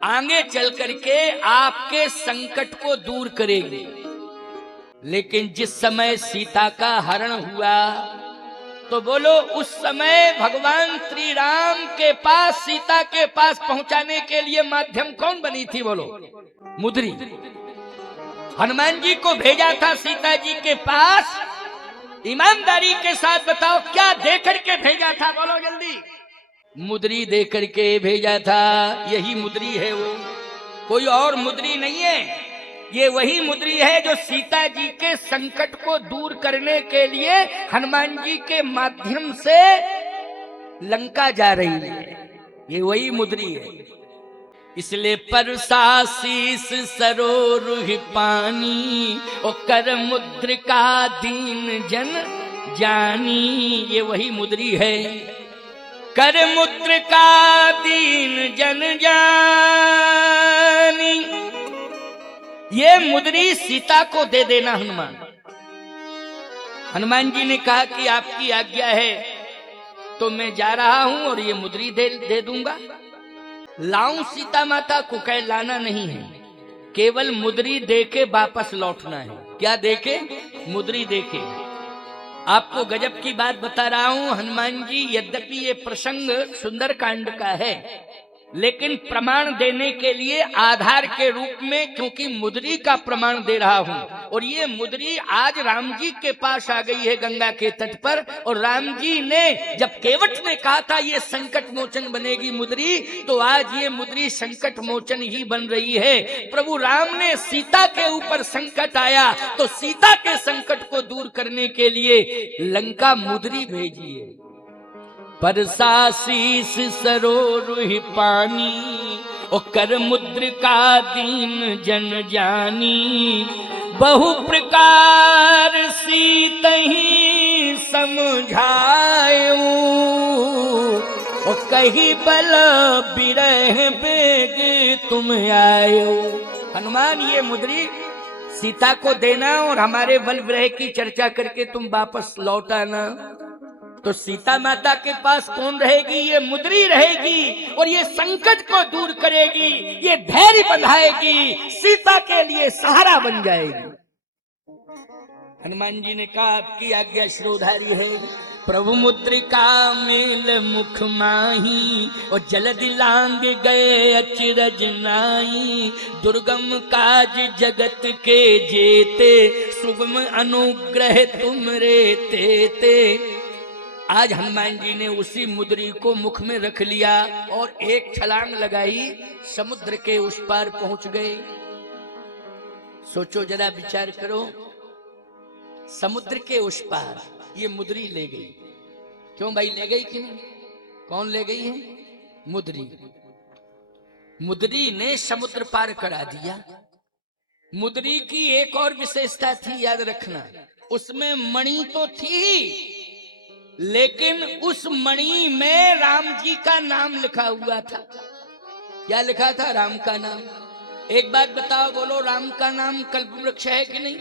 आगे चल करके आपके संकट को दूर करेगी। लेकिन जिस समय सीता का हरण हुआ तो बोलो उस समय भगवान श्री राम के पास, सीता के पास पहुंचाने के लिए माध्यम कौन बनी थी? बोलो मुद्री। हनुमान जी को भेजा था सीता जी के पास, ईमानदारी के साथ बताओ क्या देकर के भेजा था? बोलो जल्दी। मुद्री देकर के भेजा था। यही मुद्री है, वो कोई और मुद्री नहीं है। ये वही मुद्री है जो सीता जी के संकट को दूर करने के लिए हनुमान जी के माध्यम से लंका जा रही है। ये वही मुद्री है। इसलिए परसा शीस सरोरुह पानी, ओ कर मुद्रिका दीन जन जानी। ये वही मुद्री है। कर मुद्रिका दीन जन जानी। ये मुद्री सीता को दे देना हनुमान। हनुमान जी ने कहा कि आपकी आज्ञा है तो मैं जा रहा हूं और ये मुद्री दे दूंगा। लाऊं सीता माता को? कह लाना नहीं है, केवल मुद्री देके वापस लौटना है। क्या देके? मुद्री देके। आपको गजब की बात बता रहा हूं, हनुमान जी यद्यपि ये प्रसंग सुंदरकांड का है, लेकिन प्रमाण देने के लिए आधार के रूप में, क्योंकि मुद्री का प्रमाण दे रहा हूं। और ये मुद्री आज राम जी के पास आ गई है गंगा के तट पर। और राम जी ने जब केवट ने कहा था ये संकट मोचन बनेगी मुद्री, तो आज ये मुद्री संकट मोचन ही बन रही है। प्रभु राम ने सीता के ऊपर संकट आया तो सीता के संकट को दूर करने के लिए लंका मुद्री भेजी है। परसा शीस सरोरुह पानी, ओ कर मुद्रिका दीन जन जानी। बहु प्रकार सीतहि समझायूं, ओ कही बल बिरह बेग तुम आयो। हनुमान ये मुद्री सीता को देना और हमारे बल विरह की चर्चा करके तुम वापस लौट आना। तो सीता माता के पास कौन रहेगी? ये मुद्री रहेगी और ये संकट को दूर करेगी, ये धैर्य बंधाएगी, सीता के लिए सहारा बन जाएगी। हनुमान जी ने कहा आपकी आज्ञा शिरोधारी है। प्रभु मुद्रिका मेल मुख माही, और जलदि लांग गए अचरज नाई। दुर्गम काज जगत के जेते, सुगम अनुग्रह तुम रे तेते। आज हनुमान जी ने उसी मुद्री को मुख में रख लिया और एक छलांग लगाई, समुद्र के उस पार पहुंच गए। सोचो जरा, विचार करो, समुद्र के उस पार ये मुद्री ले गई। क्यों भाई ले गई कि नहीं? कौन ले गई है? मुद्री। मुद्री ने समुद्र पार करा दिया। मुद्री की एक और विशेषता थी, याद रखना, उसमें मणि तो थी लेकिन उस मणि में राम जी का नाम लिखा हुआ था। क्या लिखा था? राम का नाम। एक बात बताओ, बोलो राम का नाम कल्प वृक्ष है कि नहीं?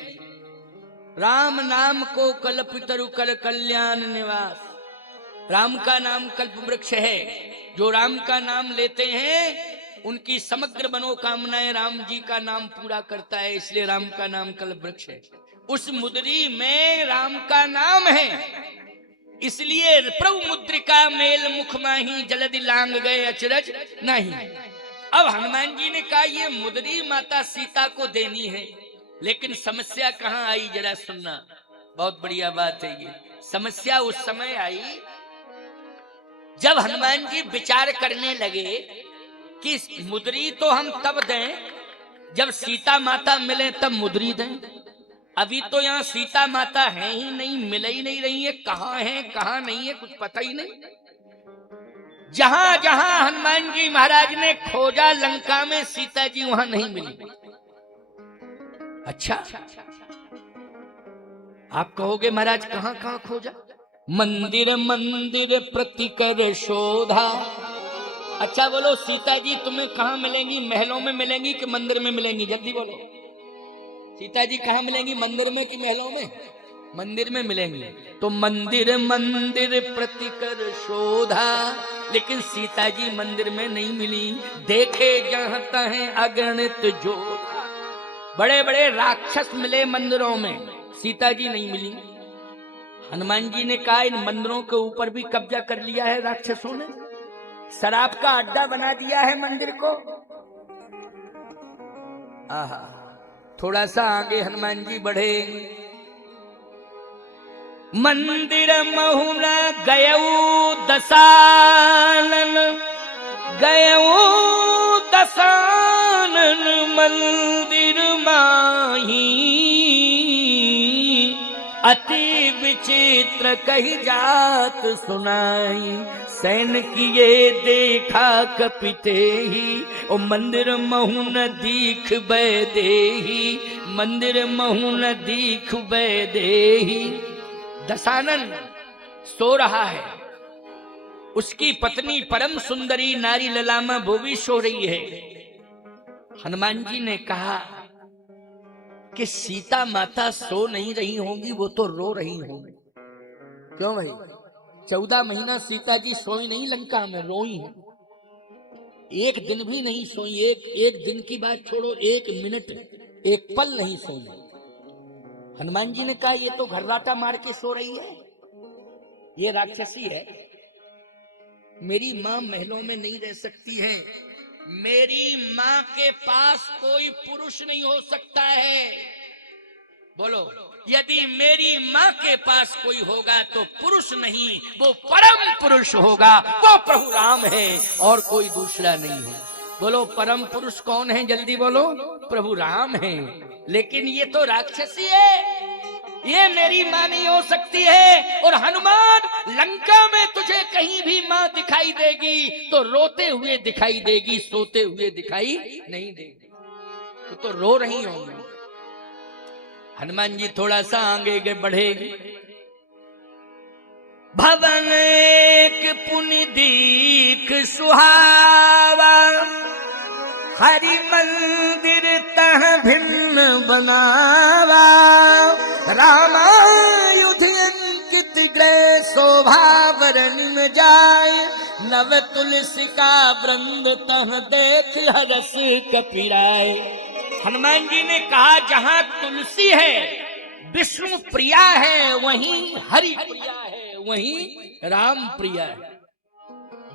राम नाम को कल्पितरु कर कल्याण निवास। राम का नाम कल्प वृक्ष है। जो राम का नाम लेते हैं उनकी समग्र मनोकामनाएं राम जी का नाम पूरा करता है, इसलिए राम का नाम कल्प वृक्ष है। उस मुद्री में राम का नाम है, इसलिए प्रभु मुद्रिका मेल मुख माही, जलदि लांग गए अचरज नहीं। अब हनुमान जी ने कहा ये मुद्री माता सीता को देनी है, लेकिन समस्या कहां आई जरा सुनना, बहुत बढ़िया बात है ये। समस्या उस समय आई जब हनुमान जी विचार करने लगे कि मुद्री तो हम तब दें जब सीता माता मिले, तब मुद्री दें। अभी तो यहाँ सीता माता है ही नहीं, मिल ही नहीं रही है, कहाँ है कहाँ नहीं है कुछ पता ही नहीं। जहां जहां हनुमान जी महाराज ने खोजा लंका में, सीता जी वहां नहीं मिली। अच्छा, आप कहोगे महाराज कहां कहां खोजा? मंदिर मंदिर प्रतिकर शोधा। अच्छा बोलो, सीता जी तुम्हें कहां मिलेंगी? महलों में मिलेंगी कि मंदिर में मिलेंगी? जल्दी बोलो, सीता जी कहां मिलेंगी? मंदिर में कि महलों में? मंदिर में मिलेंगी। तो मंदिर मंदिर प्रतिकर शोधा, लेकिन सीता जी मंदिर में नहीं मिली। देखे जहां तहें अगणित जोधा, बड़े बड़े राक्षस मिले मंदिरों में, सीता जी नहीं मिली। हनुमान जी ने कहा इन मंदिरों के ऊपर भी कब्जा कर लिया है राक्षसों ने, शराब का अड्डा बना दिया है मंदिर को। आहा, थोड़ा सा आगे हनुमान जी बढ़े। मंदिर महुन गयऊ दसानन, गयऊ दसानन मंदिर माही, अति विचित्र कही जात सुनाई, सैन किए देखा कपिते ही, ओ मंदिर महुन दीख बैदेही, मंदिर महुन दीख बैदेही। दशानन सो रहा है, उसकी पत्नी परम सुंदरी नारी ललामा वो भी सो रही है। हनुमान जी ने कहा कि सीता माता सो नहीं रही होंगी, वो तो रो रही होंगी। क्यों भाई, 14 महीना सीता जी सोई नहीं लंका में, रोई है। एक दिन भी नहीं सोई, एक दिन की बात छोड़ो, एक मिनट एक पल नहीं सोई। हनुमान जी ने कहा ये तो घर्राटा मार के सो रही है, ये राक्षसी है। मेरी मां महलों में नहीं रह सकती है, मेरी मां के पास कोई पुरुष नहीं हो सकता है। बोलो, यदि मेरी मां के पास कोई होगा तो पुरुष नहीं, वो परम पुरुष होगा, वो प्रभु राम है और कोई दूसरा नहीं है। बोलो परम पुरुष कौन है, जल्दी बोलो, प्रभु राम है। लेकिन ये तो राक्षसी है, ये मेरी मां नहीं हो सकती है। और हनुमान, लंका में तुझे कहीं भी मां दिखाई देगी तो रोते हुए दिखाई देगी, सोते हुए दिखाई नहीं देगी। तो रो रही होंगी। हनुमान जी थोड़ा सा आगे बढ़े। भवन एक पुनि दीख सुहावा, हरि मंदिर तह भिन्न बनावा, रामायुध अंकित ग्रह शोभा वरन जाय, नव तुलसी का वृंद तह देख हरस कपिराय। हनुमान जी ने कहा जहां तुलसी है, विष्णु प्रिया है, वहीं हरि प्रिया है, वहीं राम प्रिया है।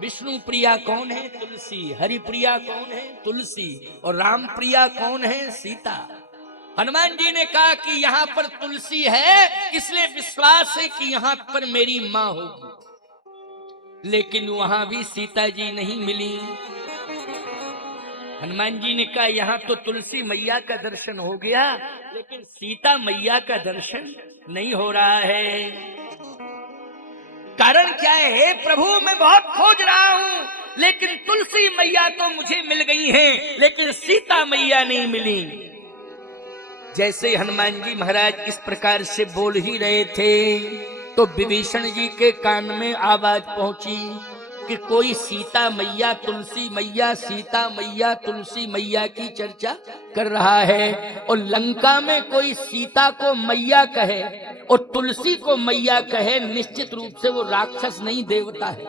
विष्णु प्रिया कौन है, तुलसी। हरि प्रिया कौन है, तुलसी। और राम प्रिया कौन है, सीता। हनुमान जी ने कहा कि यहाँ पर तुलसी है, इसलिए विश्वास है कि यहाँ पर मेरी माँ होगी। लेकिन वहां भी सीता जी नहीं मिली। हनुमान जी ने कहा यहाँ तो तुलसी मैया का दर्शन हो गया, लेकिन सीता मैया का दर्शन नहीं हो रहा है। कारण क्या है प्रभु, मैं बहुत खोज रहा हूं, लेकिन तुलसी मैया तो मुझे मिल गई हैं, लेकिन सीता मैया नहीं मिली। जैसे हनुमान जी महाराज इस प्रकार से बोल ही रहे थे तो विभीषण जी के कान में आवाज पहुंची कि कोई सीता मैया तुलसी मैया, सीता मैया तुलसी मैया की चर्चा कर रहा है। और लंका में कोई सीता को मैया कहे और तुलसी को मैया कहे, निश्चित रूप से वो राक्षस नहीं, देवता है।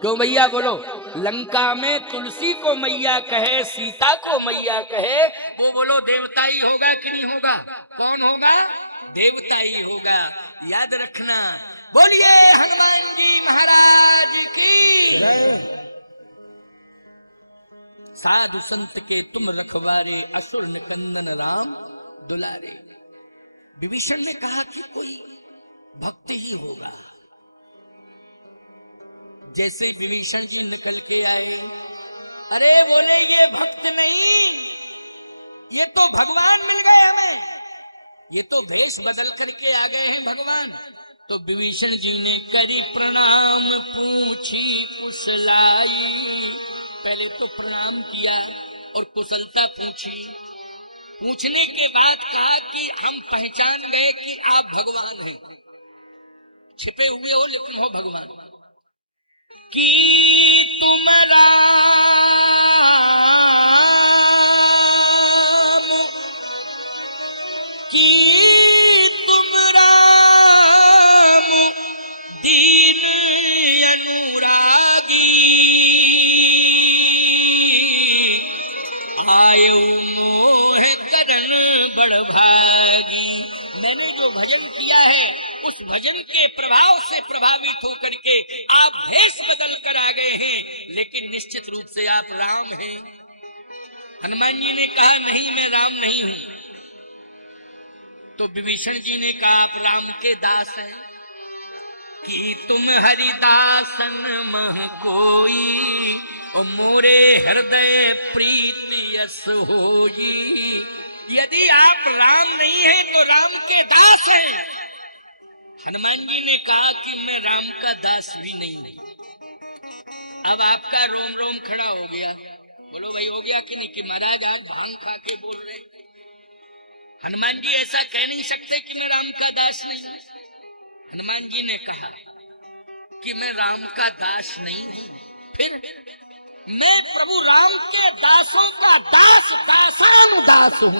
क्यों भैया बोलो, लंका में तुलसी को मैया कहे, सीता को मैया कहे, वो बोलो देवता ही होगा कि नहीं होगा? कौन होगा? देवता ही होगा। याद रखना। बोलिए हनुमान जी महाराज की जय। साधु संत के तुम रखवारे, असुर निकंदन राम दुलारे। विभीषण ने कहा कि कोई भक्त ही होगा। जैसे विभीषण जी निकल के आए, अरे बोले ये भक्त नहीं, ये तो भगवान मिल गए हमें, ये तो वेश बदल करके आ गए हैं भगवान। तो विभीषण जी ने करी प्रणाम पूछी कुशलाई। पहले तो प्रणाम किया और कुशलता पूछी। पूछने के बाद कहा कि हम पहचान गए कि आप भगवान हैं, छिपे हुए हो लेकिन हो भगवान। कि तुम राम, कि तुम राम दीन अनुरागी, आयु मोह करन बड़ भागी। मैंने जो भजन किया है उस भजन के प्रभाव से प्रभावित होकर के आप भेष बदल कर आ गए हैं, लेकिन निश्चित रूप से आप राम हैं। हनुमान जी ने कहा नहीं, मैं राम नहीं हूं। तो विभीषण जी ने कहा आप राम के दास हैं कि तुम हरिदासन मह कोई और मोरे हृदय प्रीति यस होई। यदि आप राम नहीं हैं तो राम के दास हैं। हनुमान जी ने कहा कि मैं राम का दास भी नहीं हूं। अब आपका रोम रोम खड़ा हो गया। बोलो भाई हो गया कि नहीं कि महाराज आज भांग खा के बोल रहे। हनुमान जी ऐसा कह नहीं सकते कि मैं राम का दास नहीं हूं। हनुमान जी ने कहा कि मैं राम का दास नहीं हूं, फिर मैं प्रभु राम के दासों का दास दासानुदास हूं।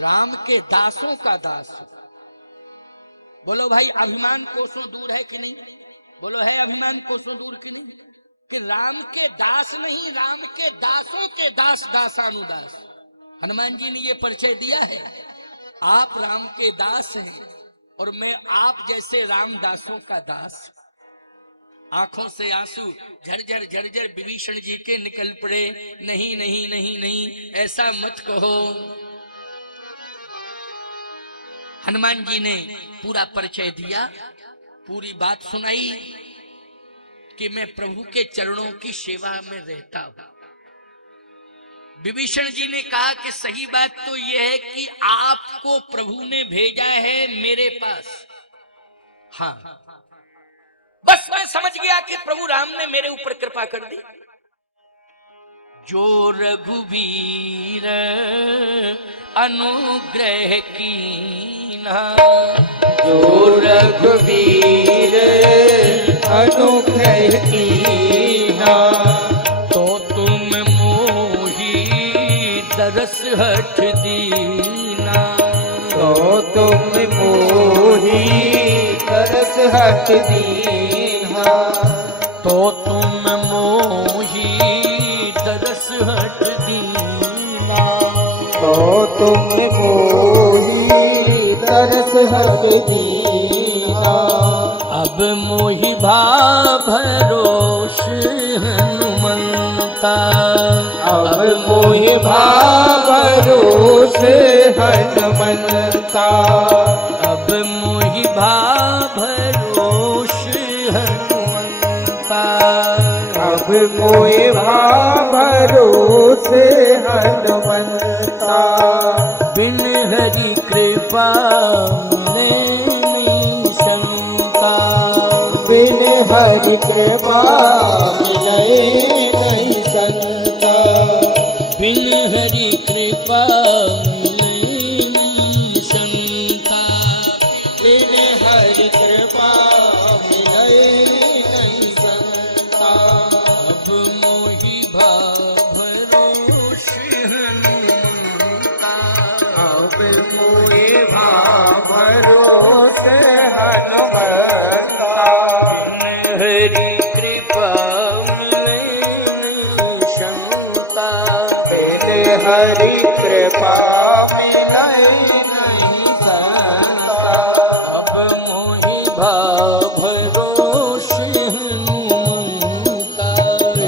राम के दासों का दास। बोलो भाई अभिमान कोसों दूर है कि नहीं? बोलो है अभिमान कोसों दूर कि नहीं? कि राम के दास नहीं, राम के दासों के दास दासानुदास। हनुमान जी ने ये परिचय दिया है, आप राम के दास हैं और मैं आप जैसे रामदासों का दास। आंखों से आंसू झरझर झरझर विभीषण जी के निकल पड़े। नहीं नहीं नहीं नहीं, ऐसा मत कहो। हनुमान जी ने पूरा परिचय दिया, पूरी बात सुनाई कि मैं प्रभु के चरणों की सेवा में रहता हूं। विभीषण जी ने कहा कि सही बात तो यह है कि आपको प्रभु ने भेजा है मेरे पास। हाँ, बस मैं समझ गया कि प्रभु राम ने मेरे ऊपर कृपा कर दी। जो रघुवीर अनुग्रह कीन्हा, जो रघुवीर अनुग्रह कीन्हा, तो तुम मोही तरस हठ दीना। तो तुम मोही तरस हठ दीन्हा। तो तुम मोही तरस हठ दीना। तो तुम मोही तरस हठ दीन्हा। अब मोहि भरोस हनुमंता। अब मोहि भरोस हनुमंता। अब मोहि भरोस हनुमंता। अब मोहि भरोस हनुमंता। बिन हरि कृपा नहीं संता। बिन हरि कृपा मिले नहीं संता। बिन हरि कृपा मिले नहीं संता। बिन हरि कृपा मिले नहीं संता। अब मोहि भरोस हनुमंता। अब मोहि भरोस हनुमंता। बिन हरि कृपा मिले नहीं संता। बिन हरि कृपा मिले नहीं संता। अब मोहि भरोस हनुमंता।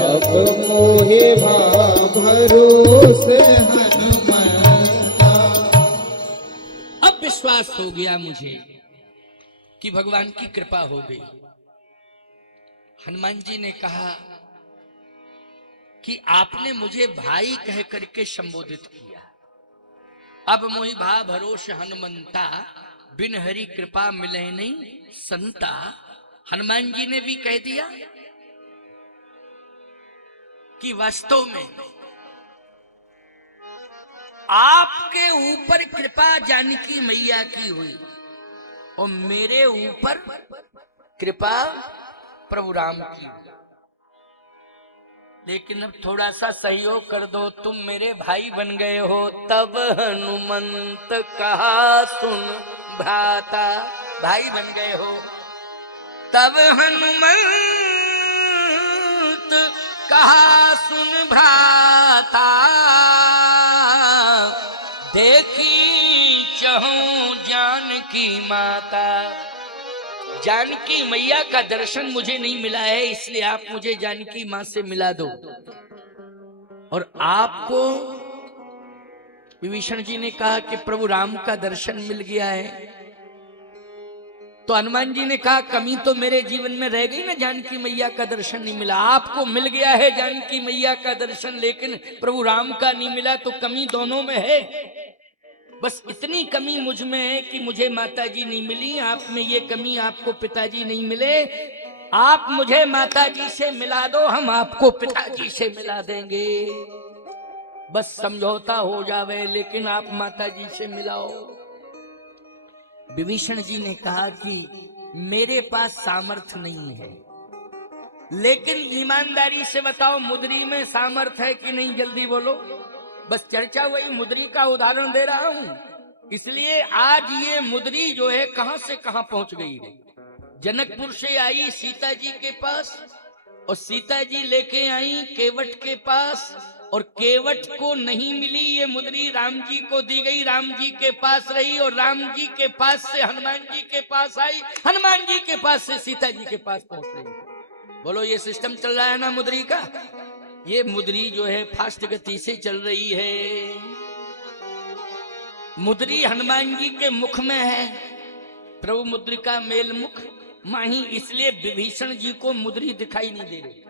अब मोहि भरोस हनुमंता। अब विश्वास हो गया मुझे कि भगवान की कृपा हो गई। हनुमान जी ने कहा कि आपने मुझे भाई कह करके संबोधित किया। अब मोहि भरोस हनुमंता। बिन हरि कृपा मिले नहीं संता। हनुमान जी ने भी कह दिया कि वास्तव में आपके ऊपर कृपा जानकी मैया की हुई और मेरे ऊपर कृपा प्रभु राम की हुई। लेकिन अब थोड़ा सा सहयोग कर दो, तुम मेरे भाई बन गए हो। तब हनुमंत कहा सुन भ्राता। भाई बन गए हो। तब हनुमंत कहा सुन भ्राता, देखी चहूं जानकी माता। जानकी मैया का दर्शन मुझे नहीं मिला है, इसलिए आप मुझे जानकी मां से मिला दो। और आपको विभीषण जी ने कहा कि प्रभु राम का दर्शन मिल गया है। तो हनुमान जी ने कहा कमी तो मेरे जीवन में रह गई ना, जानकी मैया का दर्शन नहीं मिला। आपको मिल गया है जानकी मैया का दर्शन, लेकिन प्रभु राम का नहीं मिला, तो कमी दोनों में है। बस इतनी कमी मुझ में है कि मुझे माता जी नहीं मिली, आप में ये कमी, आपको पिताजी नहीं मिले। आप मुझे माता जी से मिला दो, हम आपको पिताजी से मिला देंगे। बस समझौता हो जावे, लेकिन आप माता जी से मिलाओ। विभीषण जी ने कहा कि मेरे पास सामर्थ्य नहीं है, लेकिन ईमानदारी से बताओ मुद्री में सामर्थ्य है कि नहीं, जल्दी बोलो। बस चर्चा वही मुद्री का उदाहरण दे रहा हूं। इसलिए आज ये मुद्री जो है कहां से कहां पहुंच गई है। जनकपुर से आई सीता जी के पास, और सीता जी लेके आई केवट के पास, और केवट को नहीं मिली ये मुद्री, राम जी को दी गई, राम जी के पास रही, और राम जी के पास से हनुमान जी के पास आई, हनुमान जी के पास से सीता जी के पास पहुंच रही। बोलो ये सिस्टम चल रहा है ना मुद्री का। ये मुद्री जो है फास्ट गति से चल रही है। मुद्री हनुमान जी के मुख में है, प्रभु मुद्रिका मेल मुख माही, इसलिए विभीषण जी को मुद्री दिखाई नहीं दे रही।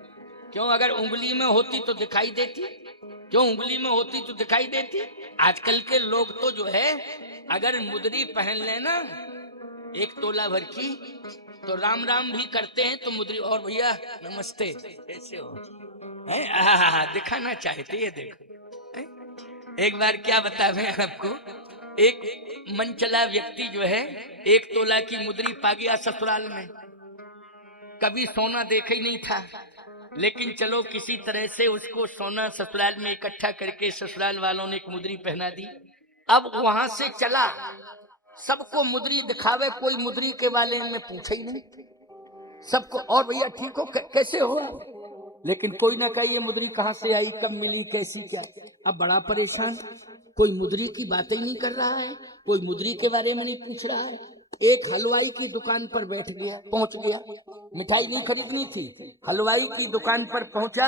क्यों? अगर उंगली में होती तो दिखाई देती। क्यों? उंगली में होती तो दिखाई देती। आजकल के लोग तो जो है अगर मुद्री पहन लेना 1 तोला भर की, तो राम राम भी करते हैं तो मुद्री, और भैया नमस्ते कैसे हो, दिखाना चाहते। ये देखो, एक बार क्या बतावे आपको, एक मनचला व्यक्ति जो है 1 तोला की मुद्री पा गया ससुराल में। कभी सोना देखा ही नहीं था, लेकिन चलो किसी तरह से उसको सोना ससुराल में इकट्ठा करके ससुराल वालों ने एक मुद्री पहना दी। अब वहां से चला, सबको मुद्री दिखावे, कोई मुद्री के बारे में पूछे ही नहीं सबको। और भैया ठीक हो, कैसे हो, लेकिन कोई ना कहे ये मुद्री कहाँ से आई, कब मिली, कैसी क्या। अब बड़ा परेशान, कोई मुद्री की बातें नहीं कर रहा है, कोई मुद्री के बारे में नहीं पूछ रहा है। एक हलवाई की दुकान पर बैठ गया, पहुंच गया, मिठाई नहीं खरीदनी थी, हलवाई की दुकान पर पहुंचा।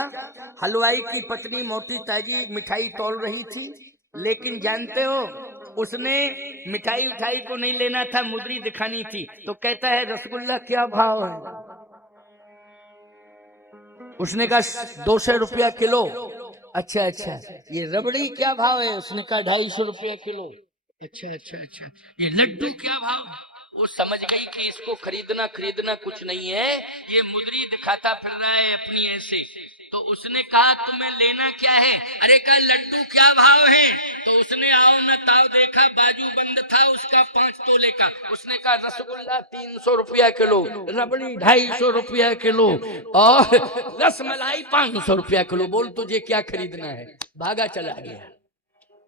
हलवाई की पत्नी मोटी ताजी मिठाई तोल रही थी, लेकिन जानते हो उसने मिठाई उठाई को नहीं लेना था, मुद्री दिखानी थी। तो कहता है रसगुल्ला क्या भाव है? उसने कहा 200 रुपया किलो। अच्छा अच्छा, ये रबड़ी क्या भाव है? उसने कहा 250 रुपया किलो। अच्छा अच्छा अच्छा, ये लड्डू क्या भाव? वो समझ गई कि इसको खरीदना कुछ नहीं है, ये मुद्री दिखाता फिर रहा है अपनी ऐसे। तो उसने कहा तुम्हें लेना क्या है? अरे कहा लड्डू क्या भाव है? तो उसने आओ न ताव देखा, बाजू बंद था उसका 5 तोले का। उसने कहा रसगुल्ला 300 रुपया किलो, रबड़ी 250 रुपया किलो, और रसमलाई 500 रुपया किलो। बोल तुझे क्या खरीदना है? भागा चला गया,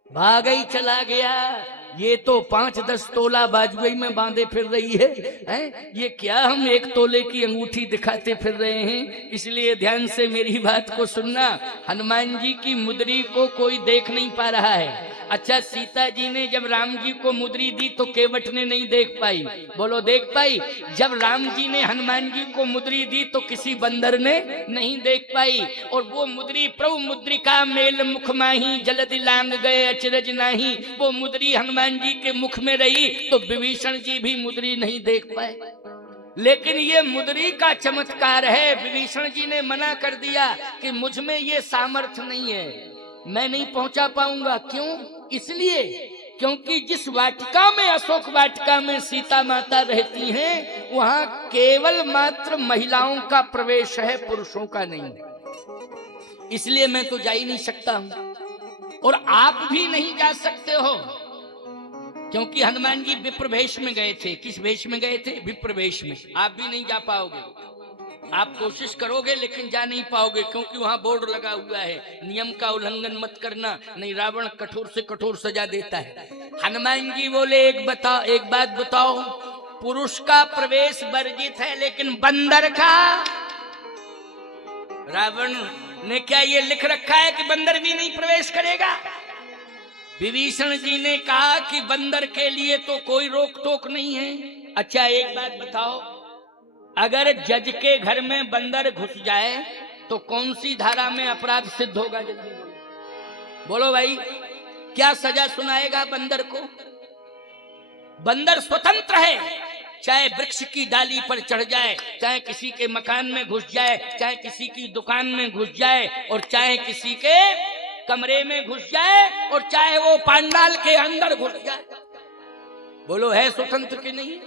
भागा ही चला गया। ये तो 5-10 तोला बाजुई में बांधे फिर रही है, हैं? ये क्या हम 1 तोले की अंगूठी दिखाते फिर रहे हैं? इसलिए ध्यान से मेरी बात को सुनना। हनुमान जी की मुद्री को कोई देख नहीं पा रहा है। अच्छा, सीता जी ने जब राम जी को मुद्री दी तो केवट ने नहीं देख पाई। बोलो देख पाई? जब राम जी ने हनुमान जी को मुद्री दी तो किसी बंदर ने नहीं देख पाई। और वो मुद्री प्रभु मुद्रिका मेल मुख माही, जलदि लांग गए अचरज नाही। वो मुद्री हनुमान जी के मुख में रही तो विभीषण जी भी मुद्री नहीं देख पाए। लेकिन ये मुद्री का चमत्कार है। विभीषण जी ने मना कर दिया कि मुझ में ये सामर्थ्य नहीं है, मैं नहीं पहुंचा पाऊंगा। क्यों? इसलिए क्योंकि जिस वाटिका में, अशोक वाटिका में सीता माता रहती हैं, वहां केवल मात्र महिलाओं का प्रवेश है, पुरुषों का नहीं। इसलिए मैं तो जा ही नहीं सकता हूं, और आप भी नहीं जा सकते हो, क्योंकि हनुमान जी विप्र वेश में गए थे। किस वेश में गए थे? विप्र वेश में। आप भी नहीं जा पाओगे। आप कोशिश करोगे लेकिन जा नहीं पाओगे, क्योंकि वहां बोर्ड लगा हुआ है, नियम का उल्लंघन मत करना, नहीं रावण कठोर से कठोर सजा देता है। हनुमान जी बोले एक बात बताओ, पुरुष का प्रवेश वर्जित है, लेकिन बंदर का? रावण ने क्या ये लिख रखा है कि बंदर भी नहीं प्रवेश करेगा? विभीषण जी ने कहा कि बंदर के लिए तो कोई रोक टोक नहीं है। अच्छा एक बात बताओ, अगर जज के घर में बंदर घुस जाए तो कौन सी धारा में अपराध सिद्ध होगा? जल्दी बोलो भाई, क्या सजा सुनाएगा बंदर को? बंदर स्वतंत्र है, चाहे वृक्ष की डाली पर चढ़ जाए, चाहे किसी के मकान में घुस जाए, चाहे किसी की दुकान में घुस जाए, और चाहे किसी के कमरे में घुस जाए, और चाहे वो पांडाल के अंदर घुस जाए। बोलो है स्वतंत्र कि नहीं?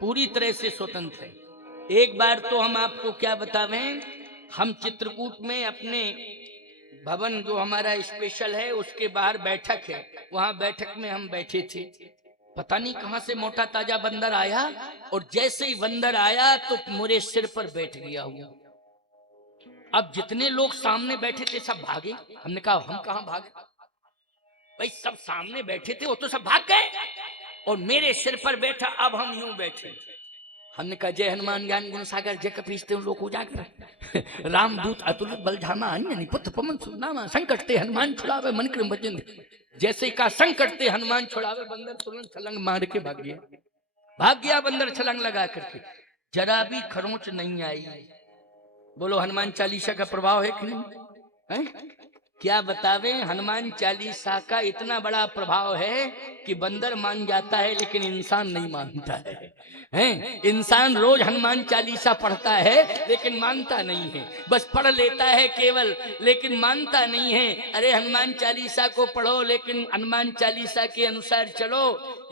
पूरी तरह से स्वतंत्र है। एक बार तो हम आपको क्या बतावें, हम चित्रकूट में अपने भवन जो हमारा स्पेशल है उसके बाहर बैठक है, वहां बैठक में हम बैठे थे। पता नहीं कहां से मोटा ताजा बंदर आया, और जैसे ही बंदर आया तो मेरे सिर पर बैठ गया हुआ। अब जितने लोग सामने बैठे थे सब भागे। हमने कहा हम कहां भागे भाई, सब सामने बैठे थे वो तो सब भाग गए, और मेरे सिर पर बैठा। अब हम यूं बैठे। हमने कहा जय हनुमान ज्ञान गुण सागर जय कपीस लोक उजागर रामदूत अतुलित बलधामा अन्य पुत पवन सुनामा संकट ते हनुमान छुड़ावे मन क्रम भजन। जैसे का संकट ते हनुमान छुड़ावे, बंदर तुरंत छलांग मार के भाग गया बंदर छलांग लगा करके, जरा भी खरोंच नहीं आई। बोलो हनुमान चालीसा का प्रभाव है कि नहीं है? क्या बतावे, हनुमान चालीसा का इतना बड़ा प्रभाव है कि बंदर मान जाता है लेकिन इंसान नहीं मानता है? इंसान रोज हनुमान चालीसा पढ़ता है लेकिन मानता नहीं है, बस पढ़ लेता है केवल लेकिन मानता नहीं है। अरे हनुमान चालीसा को पढ़ो लेकिन हनुमान चालीसा के अनुसार चलो।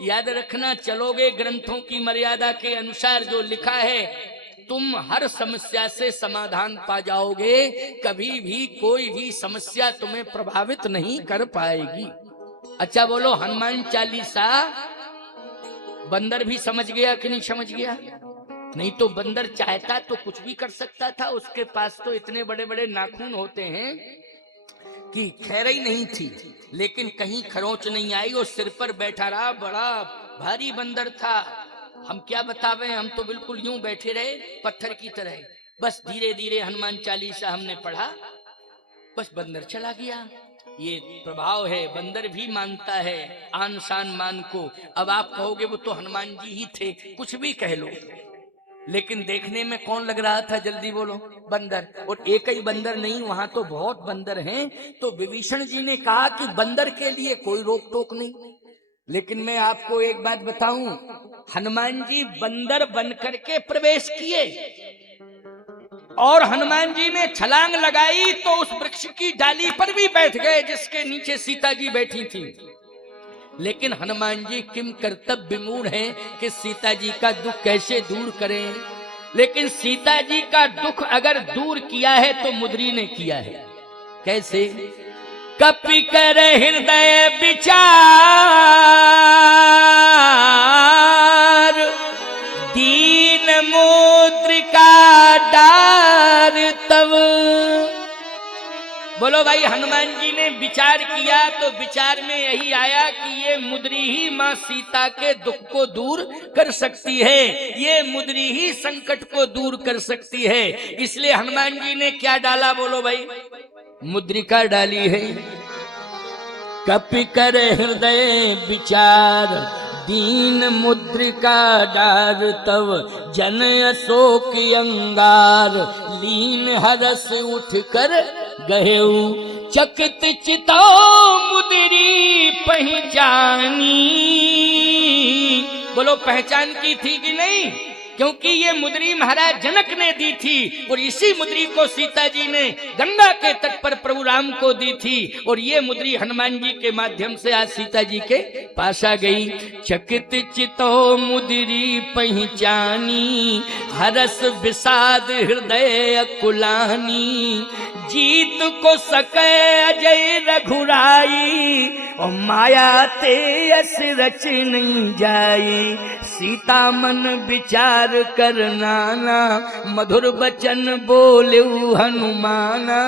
याद रखना, चलोगे ग्रंथों की मर्यादा के अनुसार जो लिखा है, तुम हर समस्या से समाधान पा जाओगे, कभी भी कोई भी समस्या तुम्हें प्रभावित नहीं कर पाएगी। अच्छा बोलो, हनुमान चालीसा बंदर भी समझ गया कि नहीं समझ गया? नहीं तो बंदर चाहता तो कुछ भी कर सकता था, उसके पास तो इतने बड़े बड़े नाखून होते हैं कि खैर ही नहीं थी, लेकिन कहीं खरोंच नहीं आई और सिर पर बैठा रहा। बड़ा भारी बंदर था। हम क्या बतावे, हम तो बिल्कुल यूं बैठे रहे पत्थर की तरह। बस धीरे धीरे हनुमान चालीसा हमने पढ़ा, बस बंदर चला गया। ये प्रभाव है, बंदर भी मानता है आन शान मान को। अब आप कहोगे वो तो हनुमान जी ही थे, कुछ भी कह लो, लेकिन देखने में कौन लग रहा था? जल्दी बोलो, बंदर। और एक ही बंदर नहीं, वहां तो बहुत बंदर हैं। तो विभीषण जी ने कहा कि बंदर के लिए कोई रोक टोक नहीं। लेकिन मैं आपको एक बात बताऊं, हनुमान जी बंदर बन करके प्रवेश किए, और हनुमान जी ने छलांग लगाई तो उस वृक्ष की डाली पर भी बैठ गए जिसके नीचे सीता जी बैठी थी। लेकिन हनुमान जी किम कर्तव्य विमूढ़ हैं कि सीता जी का दुख कैसे दूर करें। लेकिन सीता जी का दुख अगर दूर किया है तो मुद्री ने किया है। कैसे? कपि कर हृदय विचार, दीन मुद्रिका डार तव। बोलो भाई, हनुमान जी ने विचार किया तो विचार में यही आया कि ये मुद्री ही मां सीता के दुख को दूर कर सकती है, ये मुद्री ही संकट को दूर कर सकती है। इसलिए हनुमान जी ने क्या डाला? बोलो भाई, मुद्रिका डाली है। कपि कर हृदय विचार, दीन मुद्रिका डार तव, जन अशोक अंगार, लीन हरस उठ कर गहेऊ, चकित चितो मुद्री पहचानी। बोलो, पहचान की थी कि नहीं? क्योंकि ये मुद्री महाराज जनक ने दी थी, और इसी मुद्री को सीता जी ने गंगा के तट पर प्रभु राम को दी थी, और ये मुद्री हनुमान जी के माध्यम से आज सीता जी के पास आ गई। चकित चितो मुद्री पहचानी, हरस विषाद हृदय अकुलानी, जीत को सके अजय रघुराई, और माया ते अस रच नहीं जाई। सीता मन विचार कर नाना, मधुर बचन बोले हनुमाना,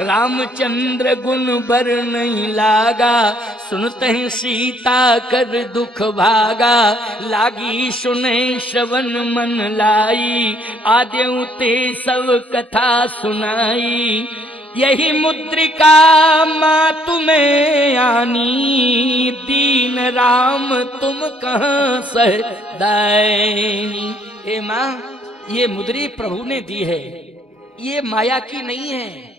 रामचंद्र गुण बर नहीं लागा, सुनते ही सीता कर दुख भागा। लागी सुने श्रवण मन लाई, आद्यु ते सब कथा सुनाई। यही मुद्रिका माँ तुम्हें आनी, दीन राम तुम कहाँ सहदायनी। ए माँ, ये मुद्री प्रभु ने दी है, ये माया की नहीं है।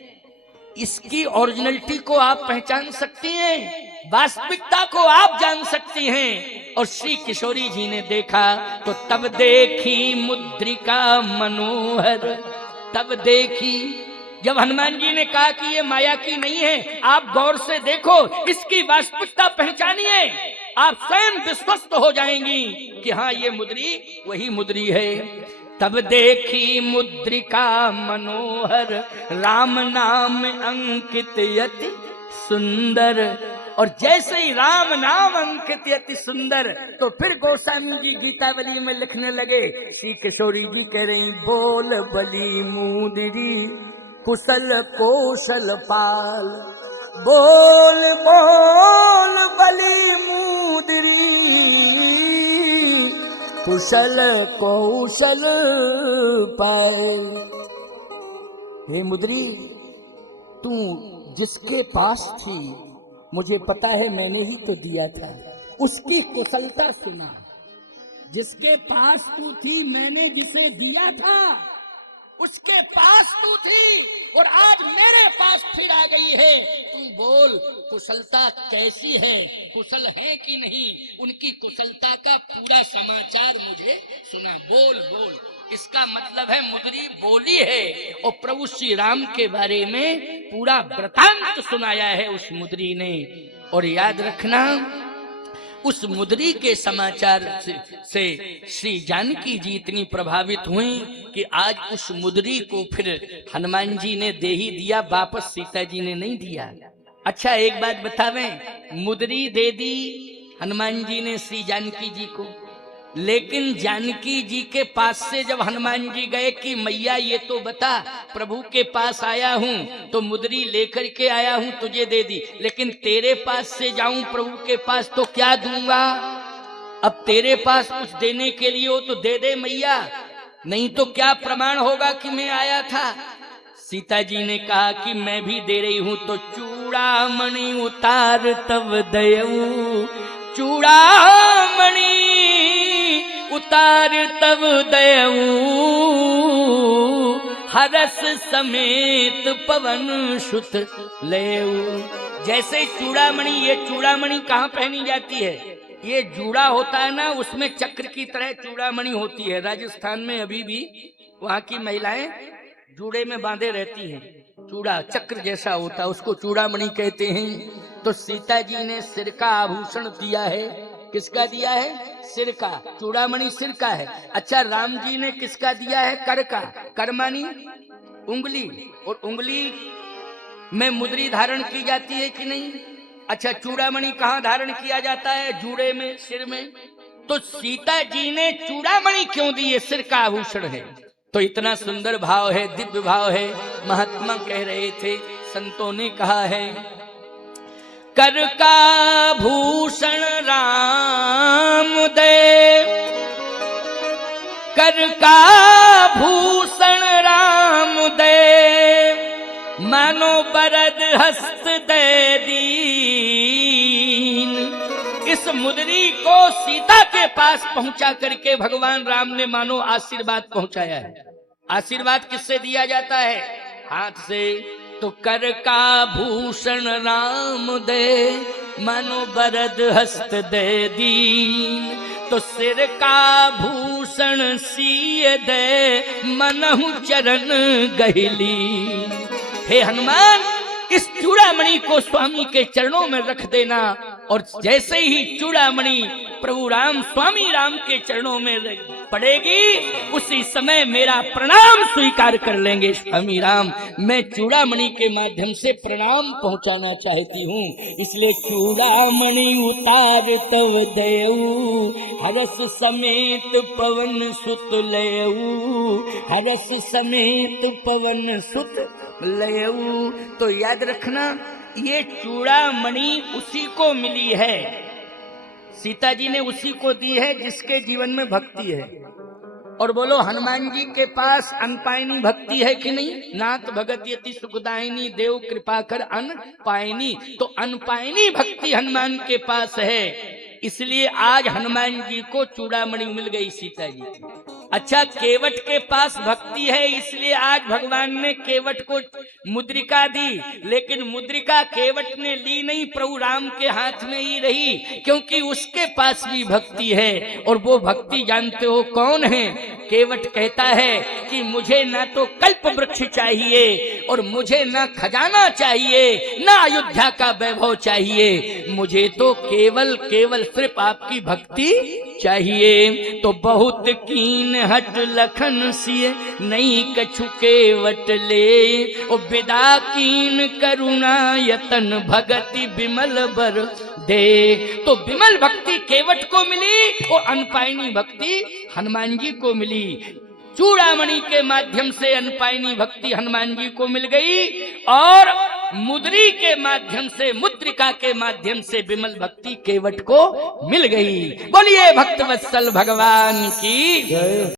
इसकी ओरिजिनलिटी को आप पहचान सकती हैं, वास्तविकता को आप जान सकती हैं। और श्री किशोरी जी ने देखा तो तब देखी मुद्रिका मनोहर, तब देखी। जब हनुमान जी ने कहा कि ये माया की नहीं है, आप गौर से देखो, इसकी वास्तविकता पहचानिए, आप स्वयं विश्वस्त हो जाएंगी कि हाँ, ये मुद्री वही मुद्री है। तब देखी मुद्रिका मनोहर, राम नाम अंकित यति सुंदर। और जैसे ही राम नाम अंकित यति सुंदर, तो फिर गोस्वामी जी गीतावली में लिखने लगे। श्री किशोरी जी कह रही, बोल बली मुद्री कुशल कौशल पाल, बोल बोल बली मुद्री कुशल कौशल पाल। हे मुद्री, तू जिसके पास थी, मुझे पता है मैंने ही तो दिया था, उसकी कुशलता सुना। जिसके पास तू थी, मैंने जिसे दिया था, उसके पास तू थी, और आज मेरे पास फिर आ गई है। तू बोल, कुशलता कैसी है, कुशल है कि नहीं, उनकी कुशलता का पूरा समाचार मुझे सुना। बोल बोल, इसका मतलब है मुद्री बोली है, और प्रभु श्री राम के बारे में पूरा वृतांत सुनाया है उस मुद्री ने। और याद रखना, उस मुद्री के समाचार से श्री जानकी जी इतनी प्रभावित हुई कि आज उस मुद्री को फिर हनुमान जी ने दे ही दिया, वापस सीता जी ने नहीं दिया। अच्छा, एक बात बतावें, मुद्री दे दी हनुमान जी ने श्री जानकी जी को, लेकिन जानकी जी के पास से जब हनुमान जी गए कि मैया ये तो बता, प्रभु के पास आया हूँ तो मुद्री लेकर के आया हूँ, तुझे दे दी, लेकिन तेरे पास से जाऊं प्रभु के पास तो क्या दूंगा? अब तेरे पास कुछ देने के लिए हो तो दे दे मैया, नहीं तो क्या प्रमाण होगा कि मैं आया था? सीता जी ने कहा कि मैं भी दे रही हूं, तो चूड़ामणि उतार तब दयऊ, चूड़ामणि उतार तब दयऊ, हरस समेत पवन सुत लेऊ। जैसे चूड़ामणि, ये चूड़ामणि कहाँ पहनी जाती है? ये जूड़ा होता है ना, उसमें चक्र की तरह चूड़ामणि होती है। राजस्थान में अभी भी वहाँ की महिलाएं जूड़े में बांधे रहती हैं, चूड़ा चक्र जैसा होता है, उसको चूड़ामणि कहते हैं। तो सीता जी ने सिर का आभूषण दिया है, किसका दिया है? सिर का। चूड़ामणि सिर का है। अच्छा, राम जी ने किसका दिया है? कर का। कर मानी उंगली, और उंगली में मुद्री धारण की जाती है कि नहीं? अच्छा, चूड़ामणि कहाँ धारण किया जाता है? जूड़े में, सिर में। तो सीता जी ने चूड़ामणि क्यों दी? सिर का आभूषण है। तो इतना सुंदर भाव है, दिव्य भाव है। महात्मा कह रहे थे, संतों ने कहा है, कर का भूषण राम दे, कर का भूषण राम दे, मानो बरद हस्त दे दीन। इस मुद्री को सीता के पास पहुंचा करके भगवान राम ने मानो आशीर्वाद पहुंचाया है। आशीर्वाद किससे दिया जाता है? हाथ से। तो कर का भूषण राम दे, मानो बरद हस्त दे दीन। तो सिर का भूषण सिय दे, मनहु चरण गहिली। हे हनुमान, इस चूड़ामणि को स्वामी के चरणों में रख देना, और जैसे ही चूड़ामणि प्रभु राम, स्वामी राम के चरणों में पड़ेगी, उसी समय मेरा प्रणाम स्वीकार कर लेंगे स्वामी राम। मैं चूड़ामणि के माध्यम से प्रणाम पहुंचाना चाहती हूँ, इसलिए चूड़ामणि उतार तव दयऊ, हरस समेत पवन सुत लयऊ, हरस समेत पवन सुत लयऊ। तो याद रखना, ये चूड़ामणि उसी को मिली है, सीता जी ने उसी को दी है जिसके जीवन में भक्ति है। और बोलो हनुमान जी के पास अनपायनी भक्ति है कि नहीं? नाथ भगत यति सुखदायिनी देव कृपा कर अनपायनी, तो अनपायनी भक्ति हनुमान के पास है, इसलिए आज हनुमान जी को चूड़ामणि मिल गई सीता जी की। अच्छा, केवट के पास भक्ति है इसलिए आज भगवान ने केवट को मुद्रिका दी, लेकिन मुद्रिका केवट ने ली नहीं, प्रभु राम के हाथ में ही रही, क्योंकि उसके पास भी भक्ति है। और वो भक्ति जानते हो कौन है? केवट कहता है कि मुझे ना तो कल्प वृक्ष चाहिए और मुझे ना खजाना चाहिए, ना अयोध्या का वैभव चाहिए, मुझे तो केवल केवल सिर्फ आपकी भक्ति चाहिए। तो बहुत कीन हट लखन सिए नहीं कछु केवट ले, ओ विदा कीन करुणा यतन भगति विमल बर दे। तो विमल भक्ति केवट को मिली और अनपायनी भक्ति हनुमान जी को मिली। चूड़ामणि के माध्यम से अनपायनी भक्ति हनुमान जी को मिल गई और मुद्री के माध्यम से, मुद्रिका के माध्यम से विमल भक्ति केवट को मिल गई। बोलिए भक्तवत्सल भगवान की जय।